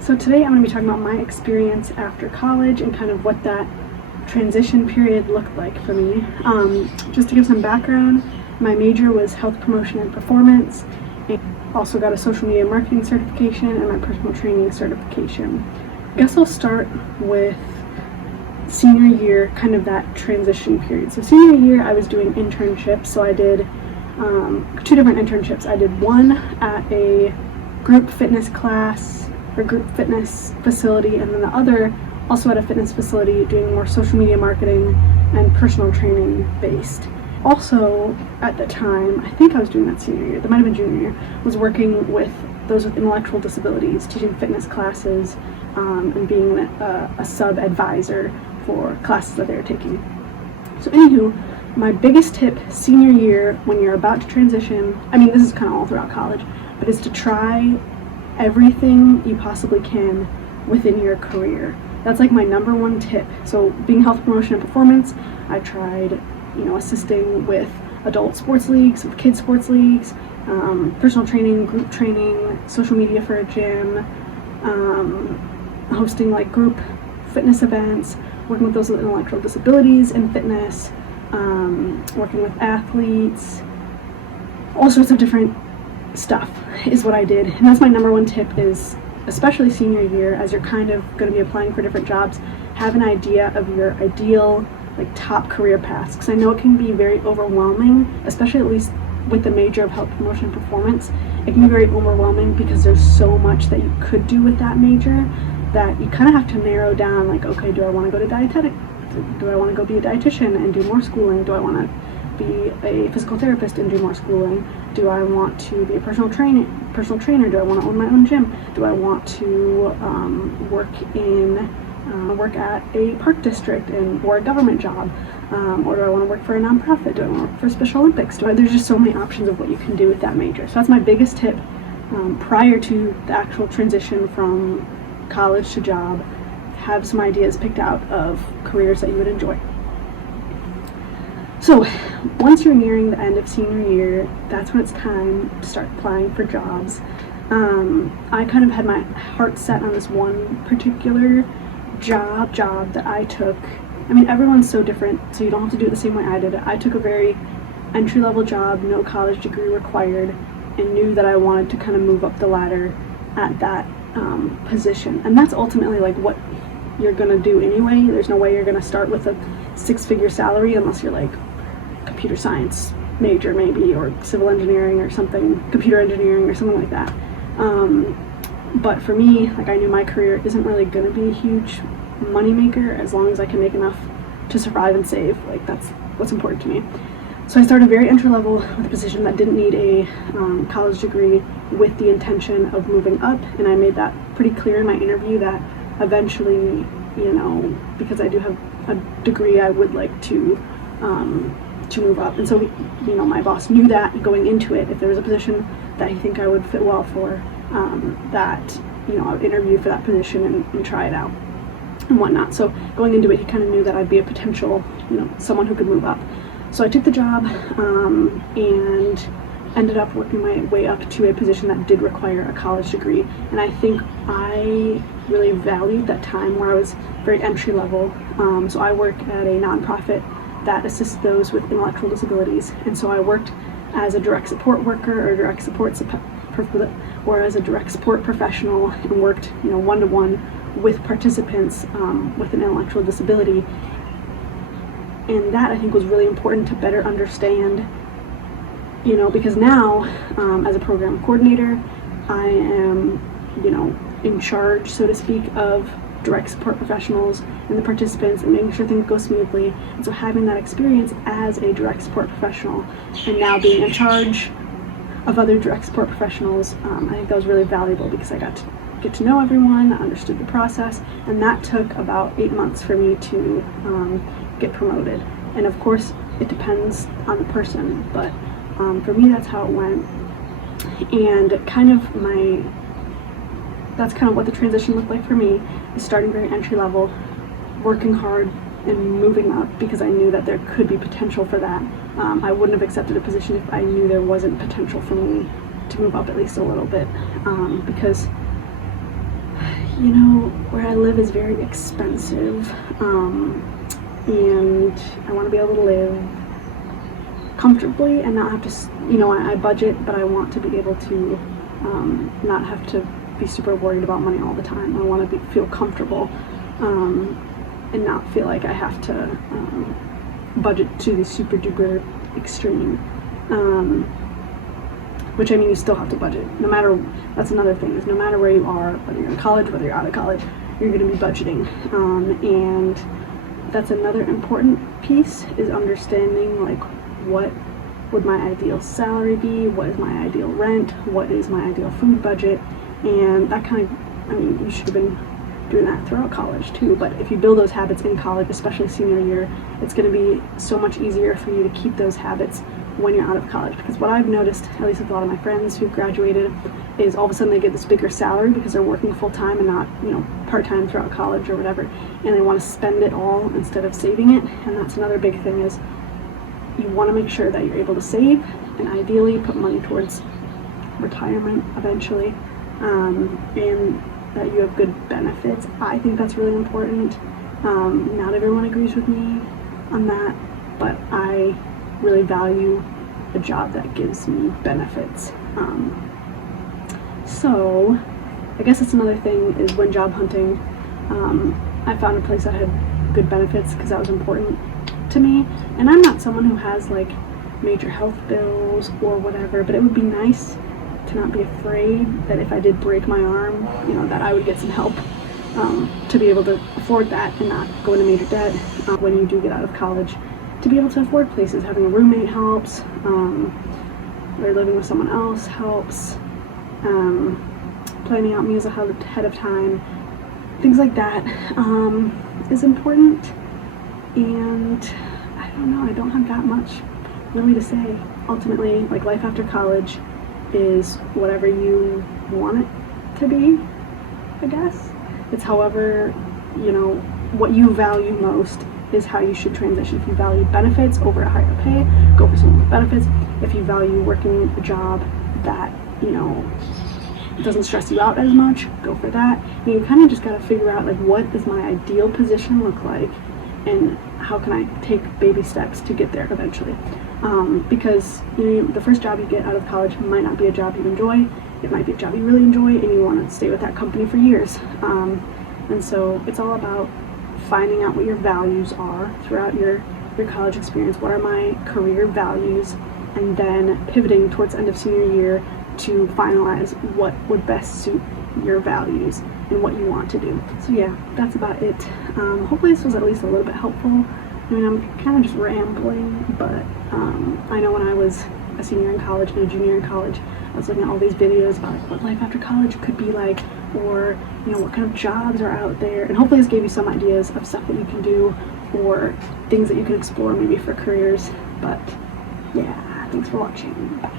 So today I'm going to be talking about my experience after college and kind of what that transition period looked like for me. Just to give some background, my major was health promotion and performance. I also got a social media marketing certification and my personal training certification. I guess I'll start with senior year, kind of that transition period. So senior year I was doing internships, so I did two different internships. I did one at a group fitness class or group fitness facility, and then the other also at a fitness facility doing more social media marketing and personal training based. Also at the time, I think I was doing that senior year, that might have been junior year, was working with those with intellectual disabilities, teaching fitness classes and being a sub-advisor for classes that they were taking. So anywho, my biggest tip senior year when you're about to transition, I mean this is kind of all throughout college, but is to try everything you possibly can within your career. That's like my number one tip. So being health promotion and performance, I tried, assisting with adult sports leagues, with kids sports leagues, personal training, group training, social media for a gym, hosting like group fitness events, working with those with intellectual disabilities in fitness, working with athletes, all sorts of different stuff is what I did. And that's my number one tip, is especially senior year, as you're kind of going to be applying for different jobs, have an idea of your ideal top career paths, because I know it can be very overwhelming, especially at least with the major of health promotion and performance. It can be very overwhelming because there's so much that you could do with that major that you kind of have to narrow down, like, okay, do I want to go to dietetic? Do I want to go be a dietitian and do more schooling? Do I want to be a physical therapist and do more schooling? Do I want to be a personal trainer? Do I want to own my own gym? Do I want to work at a park district or a government job? Or do I want to work for a nonprofit? Do I want to work for Special Olympics? There's just so many options of what you can do with that major. So that's my biggest tip prior to the actual transition from college to job. Have some ideas picked out of careers that you would enjoy. So once you're nearing the end of senior year, that's when it's time to start applying for jobs. I kind of had my heart set on this one particular job that I took. I mean, everyone's so different, so you don't have to do it the same way I did it. I took a very entry-level job, no college degree required, and knew that I wanted to kind of move up the ladder at that position. And that's ultimately like what you're gonna do anyway. There's no way you're gonna start with a six-figure salary unless you're like computer science major maybe, or civil engineering or something, computer engineering or something like that. But for me, I knew my career isn't really gonna be a huge money maker as long as I can make enough to survive and save. That's what's important to me. So I started very entry level with a position that didn't need a college degree, with the intention of moving up, and I made that pretty clear in my interview that eventually, because I do have a degree, I would like to move up. And so, my boss knew that going into it, if there was a position that he think I would fit well for, that, I would interview for that position and try it out and whatnot. So going into it, he kind of knew that I'd be a potential, someone who could move up. So I took the job and ended up working my way up to a position that did require a college degree. And I think I really valued that time where I was very entry level. So I work at a nonprofit that assists those with intellectual disabilities. And so I worked as a direct support worker or direct support or as a direct support professional, and worked, one-to-one with participants with an intellectual disability. And that I think was really important to better understand, because now as a program coordinator, I am, in charge, so to speak, of direct support professionals and the participants and making sure things go smoothly. And so having that experience as a direct support professional and now being in charge of other direct support professionals, I think that was really valuable, because I got to get to know everyone, understood the process, and that took about 8 months for me to get promoted. And of course it depends on the person, but for me that's how it went. And that's kind of what the transition looked like for me, is starting very entry level, working hard and moving up, because I knew that there could be potential for that. I wouldn't have accepted a position if I knew there wasn't potential for me to move up at least a little bit, because where I live is very expensive, and I want to be able to live comfortably and not have to, I budget, but I want to be able to not have to be super worried about money all the time. I want to feel comfortable and not feel like I have to budget to the super duper extreme. Which, I mean, you still have to budget. That's another thing, is no matter where you are, whether you're in college, whether you're out of college, you're going to be budgeting. And that's another important piece, is understanding, like, what would my ideal salary be, what is my ideal rent, what is my ideal food budget, and that kind of, you should have been doing that throughout college too, but if you build those habits in college, especially senior year, it's going to be so much easier for you to keep those habits when you're out of college. Because what I've noticed, at least with a lot of my friends who graduated, is all of a sudden they get this bigger salary because they're working full-time and not, part-time throughout college or whatever, and they want to spend it all instead of saving it. And that's another big thing, is you want to make sure that you're able to save and ideally put money towards retirement eventually, and that you have good benefits. I think that's really important. Not everyone agrees with me on that, but I really value a job that gives me benefits. So I guess that's another thing, is when job hunting, I found a place that had good benefits because that was important to me. And I'm not someone who has like major health bills or whatever, but it would be nice to not be afraid that if I did break my arm, that I would get some help to be able to afford that and not go into major debt when you do get out of college. To be able to afford places, having a roommate helps, or living with someone else helps, planning out meals ahead of time, things like that is important. And I don't know, I don't have that much really to say. Ultimately, like, life after college is whatever you want it to be, I guess. It's however, what you value most is how you should transition. If you value benefits over a higher pay, go for someone with benefits. If you value working a job that, doesn't stress you out as much, go for that. And you kind of just got to figure out, like, what does my ideal position look like, and how can I take baby steps to get there eventually. Because the first job you get out of college might not be a job you enjoy. It might be a job you really enjoy and you want to stay with that company for years. And so it's all about finding out what your values are throughout your college experience. What are my career values? And then pivoting towards the end of senior year to finalize what would best suit your values and what you want to do. So yeah, that's about it. Hopefully this was at least a little bit helpful. I'm kind of just rambling, but I know when I was a senior in college and a junior in college, I was looking at all these videos about like what life after college could be like, or what kind of jobs are out there, and hopefully this gave you some ideas of stuff that you can do or things that you can explore maybe for careers. But yeah, thanks for watching. Bye.